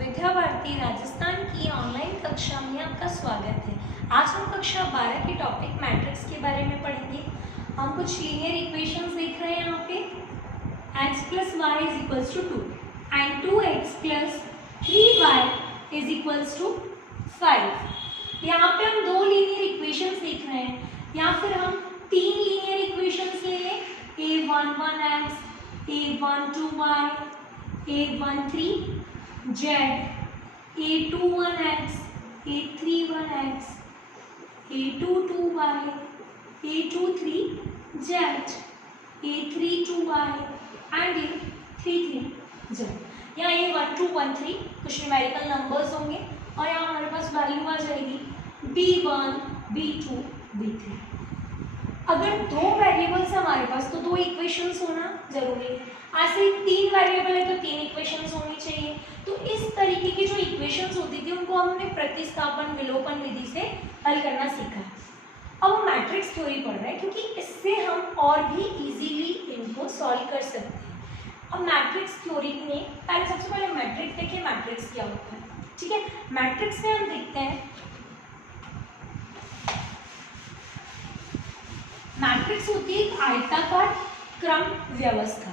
विद्या भारती राजस्थान की ऑनलाइन कक्षा में आपका स्वागत है। आज हम कक्षा 12 के टॉपिक मैट्रिक्स के बारे में पढ़ेंगे। हम कुछ लीनियर इक्वेशंस देख रहे हैं यहाँ पे। x plus y is equals to 2 and 2x plus 3y is equals to 5। यहाँ पे हम दो लीनियर इक्वेशंस देख रहे हैं, या फिर हम तीन लीनियर इक्वेशंस ले लें। a11x, a12y, a13z, a21x, a31x, a22y, a23z, a32y and a33z। यहाँ ये 1 2 1 3 कुछ न्यूमेरिकल नंबर्स होंगे और यहाँ हमारे पास वैल्यू आ जाएगी b1, b2, b3। अगर दो वेरिएबल्स हमारे पास तो दो इक्वेशंस होना जरूरी है। ऐसे ही तीन वेरिएबल है तो तीन इक्वेशंस होनी चाहिए। तो इस तरीके की जो इक्वेशंस होती थी उनको हमने प्रतिस्थापन विलोपन विधि से हल करना सीखा है। अब हम मैट्रिक्स थ्योरी पढ़ रहे हैं क्योंकि इससे हम और भी इजीली इनको सॉल्व कर सकते हैं। अब मैट्रिक्स थ्योरी में सबसे पहले मैट्रिक्स देखिए, मैट्रिक्स क्या होता है। ठीक है, मैट्रिक्स में हम देखते हैं मैट्रिक्स होती है एक आयताकार क्रम व्यवस्था।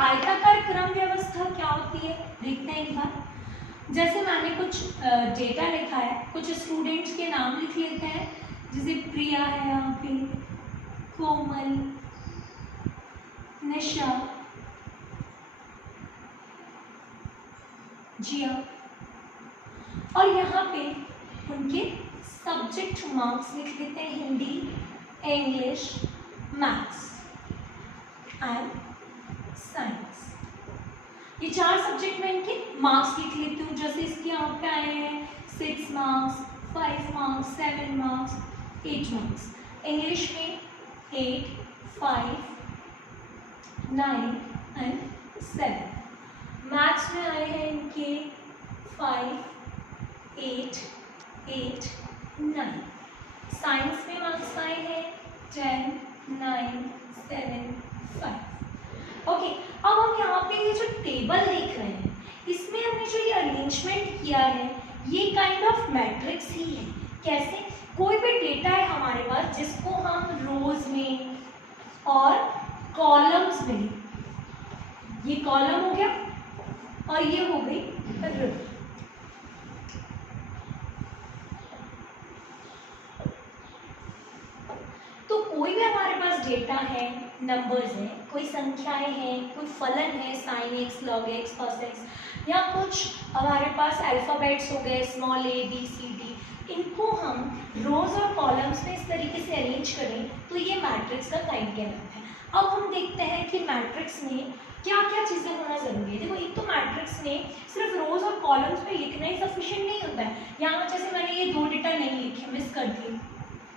आयताकार क्रम व्यवस्था क्या होती है देखते हैं एक बार। जैसे मैंने कुछ डेटा लिखा है, कुछ स्टूडेंट्स के नाम लिख लेते हैं, जैसे प्रिया है यहाँ पे, कोमल, निशा, जिया, और यहाँ पे उनके सब्जेक्ट मार्क्स लिख लेते हैं, Hindi, English, maths and science. ये चार सब्जेक्ट में इनके मार्क्स लिख लेती हूँ। जैसे इसके यहाँ पे आए हैं 6 marks, 5 marks, 7 marks, 8 marks. English में 8, 5, 9 एंड 7। मैथ्स में आए हैं इनके 5, 8, 8, 9। साइंस में मार्क्स आए हैं 10, 9, 7, 5। ओके, अब हम यहाँ पे ये जो टेबल देख रहे हैं इसमें हमने जो ये अरेंजमेंट किया है ये काइंड ऑफ मैट्रिक्स ही है। कैसे? कोई भी डेटा है हमारे पास जिसको हम रोज में और कॉलम्स में, ये कॉलम हो गया और ये हो गई रो। तो कोई भी हमारे पास डेटा है, नंबर्स हैं, कोई संख्याएं हैं, कोई फलन है, sine x, log x, cos x, या कुछ हमारे पास अल्फ़ाबेट्स हो गए, small a b c d, इनको हम रोज और कॉलम्स में इस तरीके से अरेंज करें तो ये मैट्रिक्स का काइंड कहलाता है। अब हम देखते हैं कि मैट्रिक्स में क्या क्या चीज़ें होना ज़रूरी है। देखो, एक तो मैट्रिक्स में सिर्फ रोज और कॉलम्स में लिखना ही सफिशिएंट नहीं होता है। यहाँ जैसे मैंने ये दो डेटा नहीं लिखे, मिस कर दी,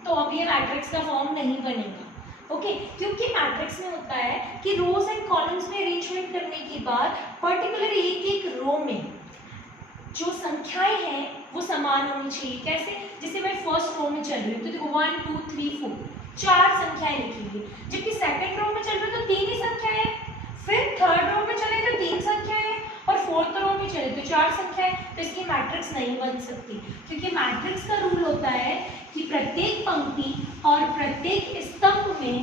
तो अब ये मैट्रिक्स का फॉर्म नहीं बनेगा। ओके, क्योंकि मैट्रिक्स में होता है कि रोज एंड कॉलम्स में अरेंजमेंट करने के बाद पर्टिकुलर एक एक रो में जो संख्याएं हैं वो समान होनी चाहिए। कैसे? जैसे मैं फर्स्ट रो में चल रही हूँ तो देखो 1 2 3 4 चार संख्याएं लिखी है, जबकि सेकंड रो में चल रही हूँ तो तीन ही संख्याएं हैं, फिर थर्ड रो में चले तो तीन संख्याएं हैं, और फोर्थ रो में चले तो चार संख्याएं। तो इसकी मैट्रिक्स नहीं बन सकती, क्योंकि मैट्रिक्स का रूल होता है कि प्रत्येक पंक्ति और प्रत्येक स्तंभ में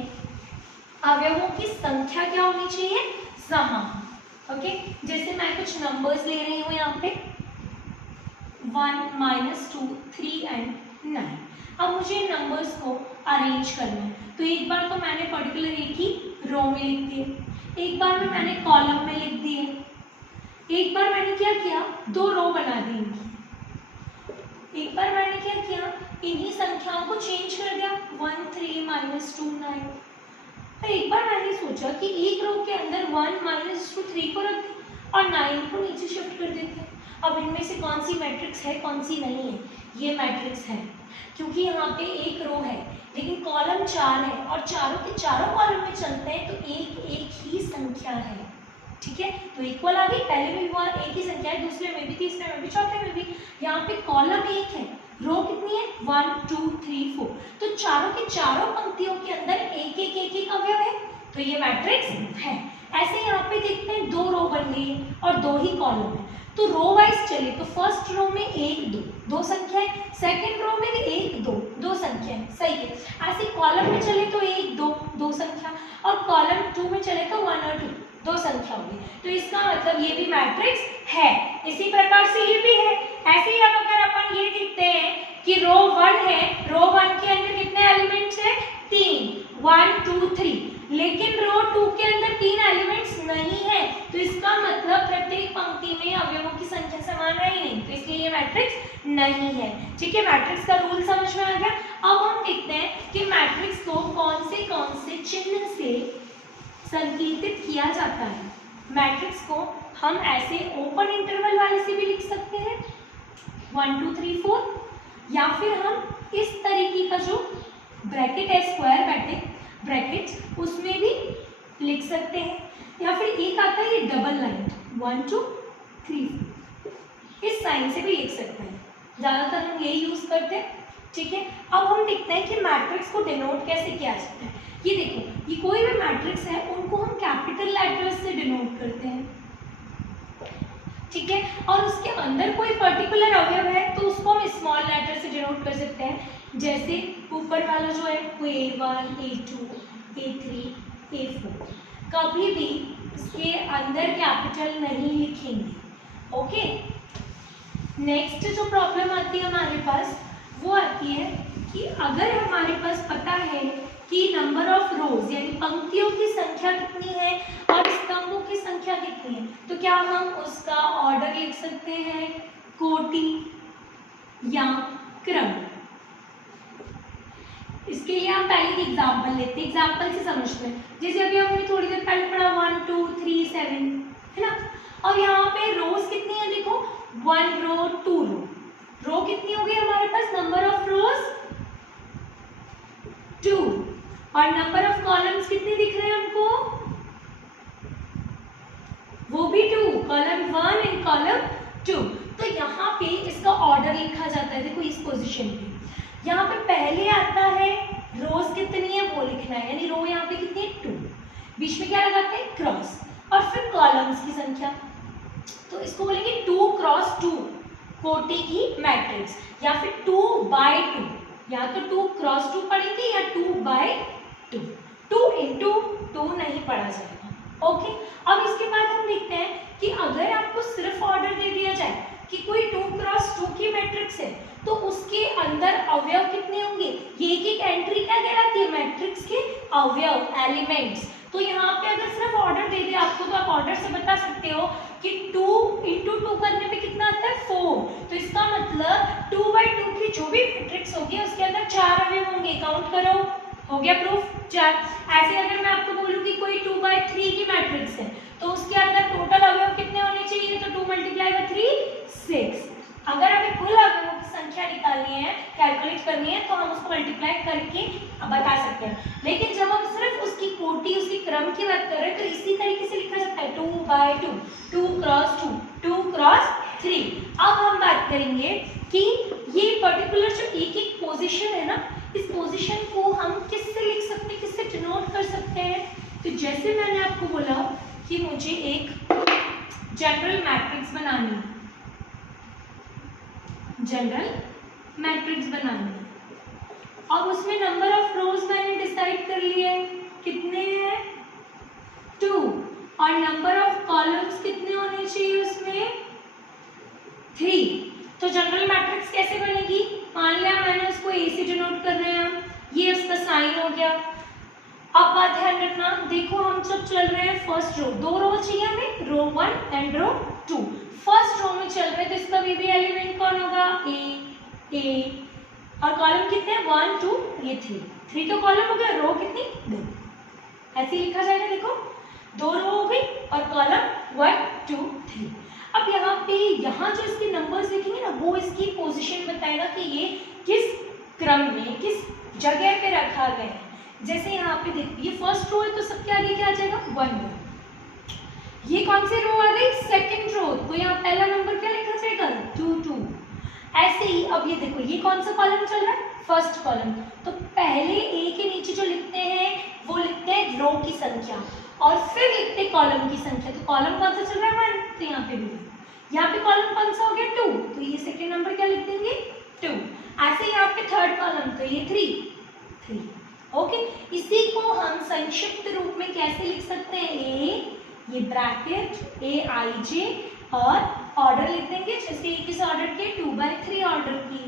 अवयवों की संख्या क्या होनी चाहिए? समान। ओके, जैसे मैं कुछ नंबर्स ले रही हूँ यहाँ पे 1, -2, 3 एंड 9। अब मुझे नंबर्स को अरेंज करना है, तो एक बार तो मैंने पर्टिकुलर एक ही रो में लिख दिए, एक बार में मैंने कॉलम में लिख दिए, एक बार मैंने क्या किया, दो रो बना दी इनकी। एक बार मैंने क्या किया, इन्हीं संख्याओं को चेंज कर दिया, 1 3 -2 9। तो एक बार मैंने सोचा कि एक रो के अंदर 1 -2 3 को रख दें और 9 को नीचे शिफ्ट कर देते हैं। अब इनमें से कौन सी मैट्रिक्स है, कौन सी नहीं है? ये मैट्रिक्स है, क्योंकि यहाँ पे एक रो है लेकिन कॉलम 4 है और चारों के चारों कॉलम में चलते हैं तो एक एक ही संख्या है। ठीक है, तो इक्वल आ गई। पहले में भी हुआ एक ही संख्या है, दूसरे में भी, तीसरे में भी, चौथे में भी। यहाँ पे कॉलम एक है, रो कितनी है? 1 2 3 4। तो चारों के चारों पंक्तियों के अंदर एक एक अवयव है, तो ये मैट्रिक्स है। ऐसे यहाँ पे देखते हैं दो रो बन गई और दो ही कॉलम है, तो रो वाइज चले तो फर्स्ट रो में 1 2 दो संख्याएं, सेकंड रो में भी 1 2 दो संख्याएं, सही है। ऐसे कॉलम में चले तो 1 2 दो संख्या, और कॉलम 2 में चले तो 1 और 2 दो संख्या होगी। तो इसका मतलब ये भी मैट्रिक्स है। इसी प्रकार से ये भी है। ऐसे ही अब अगर अपन ये देखते हैं कि रो 1 है, रो 1 के अंदर कितने एलिमेंट्स है? 3, 1 2 3, लेकिन रो 2 के अंदर 3 एलिमेंट्स नहीं है, तो इसका मतलब प्रत्येक पंक्ति में अवयवों की संख्या समान है ही नहीं, तो इसलिए ये मैट्रिक्स नहीं है। ठीक है, मैट्रिक्स का रूल समझ में आ गया। अब हम देखते हैं कि मैट्रिक्स को कौन से चिन्ह से संकेतित किया जाता है। मैट्रिक्स को हम ऐसे ओपन इंटरवल वाले से भी लिख सकते हैं 1 2 3 4, या फिर हम इस तरीके का जो ब्रैकेट है स्क्वायर ब्रैकेट उसमें भी लिख सकते हैं, या फिर एक आता है ये डबल लाइन 1 2 3 4, इस साइन से भी लिख सकते हैं। ज़्यादातर हम यही यूज करते हैं। ठीक है, अब हम देखते हैं कि मैट्रिक्स को डिनोट कैसे किया जाता है। ये देखो, ये कोई भी मैट्रिक्स है उनको हम कैपिटल लेटर्स से डिनोट करते हैं। ठीक है, और उसके अंदर कोई पर्टिकुलर अवयव है तो उसको हम स्मॉल लेटर से डिनोट कर सकते हैं। जैसे ऊपर वाला जो है वो A1 A2 A3 A4, कभी भी इसके अंदर कैपिटल नहीं लिखेंगे। ओके, नेक्स्ट जो प्रॉब्लम आती है हमारे पास वो आती है कि अगर हमारे पास पता है कि नंबर ऑफ रोज यानी पंक्तियों की संख्या कितनी है और स्तंभों की संख्या कितनी है, तो क्या हम उसका ऑर्डर लिख सकते हैं, कोटि या क्रम? इसके लिए हम पहले एक एग्जाम्पल लेते हैं, एग्जाम्पल से समझते हैं। जैसे अभी हमने थोड़ी देर पहले पढ़ा 1 2 3 7 है ना, और यहाँ पे रोज कितनी है देखो 1 रो 2 रो कितनी हो गई हमारे पास, नंबर ऑफ रोज 2, और नंबर ऑफ कॉलम्स कितने दिख रहे हैं हमको, वो भी 2, कॉलम 1 एंड कॉलम 2। तो यहाँ पे इसका ऑर्डर लिखा जाता है, देखो इस पोजीशन पे यहाँ पे पहले आता है रोज कितनी है वो लिखना है, यानी रो यहाँ पे कितनी है 2, बीच में क्या लगाते हैं क्रॉस, और फिर कॉलम्स की संख्या, तो इसको बोलेंगे 2 क्रॉस 2 कोटि की मैट्रिक्स, या फिर 2 बाय 2, या तो 2 क्रॉस 2 पढ़ेंगे या 2 बाय 2, 2 इंटू 2 नहीं पढ़ा जाएगा। ओके, अब इसके बाद हम देखते हैं कि अगर आपको सिर्फ ऑर्डर दे दिया जाए कि कोई 2 क्रॉस 2 की मैट्रिक्स है तो उसके अंदर अवयव कितने होंगे, ये एक एंट्री क्या कहलाती है, मैट्रिक्स के अवयव एलिमेंट्स। तो यहाँ पे अगर सिर्फ ऑर्डर दे दे आपको तो आप ऑर्डर से बता सकते हो कि 2 इंटू 2 करने पे कितना आता है 4, तो इसका मतलब 2 बाई 2 की जो भी मैट्रिक्स होगी उसके अंदर 4 अवयव होंगे, काउंट करो, हो गया प्रूफ 4। ऐसे अगर मैं आपको बोलूँ कि कोई 2 बाई 3 की मैट्रिक्स है तो उसके अंदर टोटल अवयव कितने होने चाहिए, तो 2 मल्टीप्लाई बाई 3 6। अगर हमें कुल अवयवों की संख्या निकालनी है, कैलकुलेट करनी है, तो हम उसको मल्टीप्लाई करके बता सकते हैं। लेकिन जब हम सिर्फ उसकी कोटि उसकी क्रम की बात कर रहे हैं तो इसी तरीके से लिखा जाता है 2 बाई 2, 2 क्रॉस 2, 2 क्रॉस 3। अब हम बात करेंगे कि ये पर्टिकुलर जो एक एक पोजीशन है ना, इस पोजीशन को हम किससे लिख सकते हैं, किससे डिनोट कर सकते हैं। तो जैसे मैंने आपको बोला कि मुझे एक जनरल मैट्रिक्स बनानी है, जनरल मैट्रिक्स बनानी है, अब उसमें नंबर ऑफ रोज मैंने डिसाइड कर लिए कितने हैं 2, और नंबर ऑफ कॉलम्स कितने होने चाहिए उसमें 3। तो जनरल मैट्रिक्स कैसे बनेगी, मान लिया मैंने उसको ए से डिनोट कर रहे हैं, ये उसका साइन हो गया। अब बात ध्यान रखना, देखो हम सब चल रहे हैं फर्स्ट रो, 2 रो चाहिए हमें, रो 1 एंड रो 2, फर्स्ट रो में चल रहे हैं तो इसका भी एलिमेंट कौन होगा ए, और कॉलम कितने हैं 1 2 ये 3 तो कॉलम हो गया, रो कितनी 2, ऐसे लिखा जाएगा। देखो 2 रो हो गई और कॉलम 1 2 3। अब यहाँ जो इसके नंबर्स लिखेंगे ना वो इसकी पोजीशन बताएगा कि ये किस क्रम में किस जगह पे रखा गया है। जैसे यहाँ पे देखिए ये फर्स्ट रो है तो सबके आगे क्या आ जाएगा 1 रो, ये कौन सी रो आ गई सेकंड रो, तो यहाँ पहला नंबर क्या लिखा जाएगा 2 2। ऐसे ही अब ये देखो ये कौन सा कॉलम चल रहा है फर्स्ट कॉलम, तो पहले ए के नीचे जो लिखते हैं वो लिखते हैं रो की संख्या और फिर लिखते हैं कॉलम की संख्या, तो कॉलम कौन सा चल रहा है 1, तो यहाँ पे भी यहाँ पे कॉलम कौन सा हो गया 2, तो ये सेकेंड नंबर क्या लिख देंगे 2। ऐसे यहाँ पे थर्ड कॉलम, तो ये 3। ओके, इसी को हम संक्षिप्त रूप में कैसे लिख सकते हैं, ये ब्रैकेट AIJ और ऑर्डर लिख देंगे, जैसे ये किस ऑर्डर की 2/3 ऑर्डर की,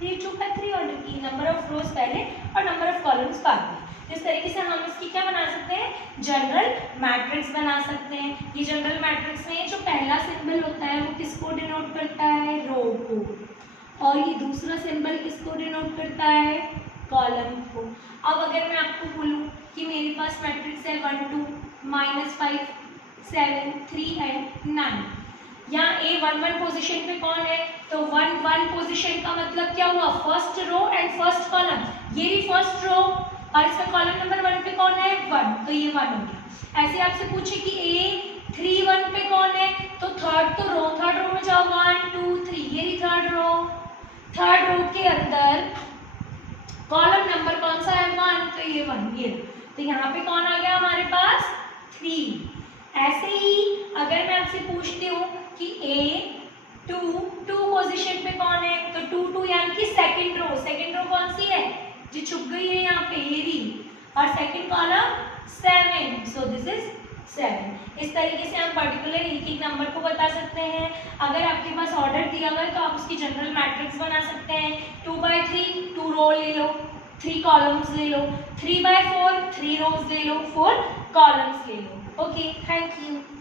2/3 ऑर्डर की, नंबर ऑफ रोज पहले और नंबर ऑफ कॉलम्स बाद में। इस तरीके से हम इसकी क्या बना सकते हैं, जनरल मैट्रिक्स बना सकते हैं। ये जनरल मैट्रिक्स में जो पहला सिंबल होता है वो किसको डिनोट करता है, रो को, और ये दूसरा सिंबल किसको डिनोट करता है, कॉलम को। अब अगर मैं आपको बोलूं कि मेरे पास मैट्रिक्स है 1 2 -5 7 3 एंड 9, यहाँ A 1 1 पोजीशन पे कौन है, तो 1 1 पोजीशन का मतलब क्या हुआ, first row and first column, ये भी फर्स्ट रो और इसका कॉलम नंबर 1 पे कौन है 1, तो ये 1 हो गया। ऐसे आपसे पूछे कि A 3 1 पे कौन है, तो थर्ड रो में जाओ 1 2 3, ये रही थर्ड रो के अंदर कॉलम नंबर कौन सा है 1, तो ये 1, ये तो यहाँ पे कौन आ गया हमारे पास 3। ऐसे ही अगर मैं आपसे पूछती हूँ कि A 2 पोजीशन पे कौन है, तो 2 2 यानी कि सेकंड रो कौन सी है, जो छुप गई है यहाँ पे ये रही, और second column 7, so this is 7। इस तरीके से हम पर्टिकुलर एक नंबर को बता सकते हैं। अगर आपके पास ऑर्डर दिया हुआ है तो आप उसकी जनरल मैट्रिक्स बना सकते हैं। 2/3 2 रो ले लो, 3 कॉलम्स ले लो, 3/4 3 रोज ले लो, 4 कॉलम्स ले लो। Okay, thank you.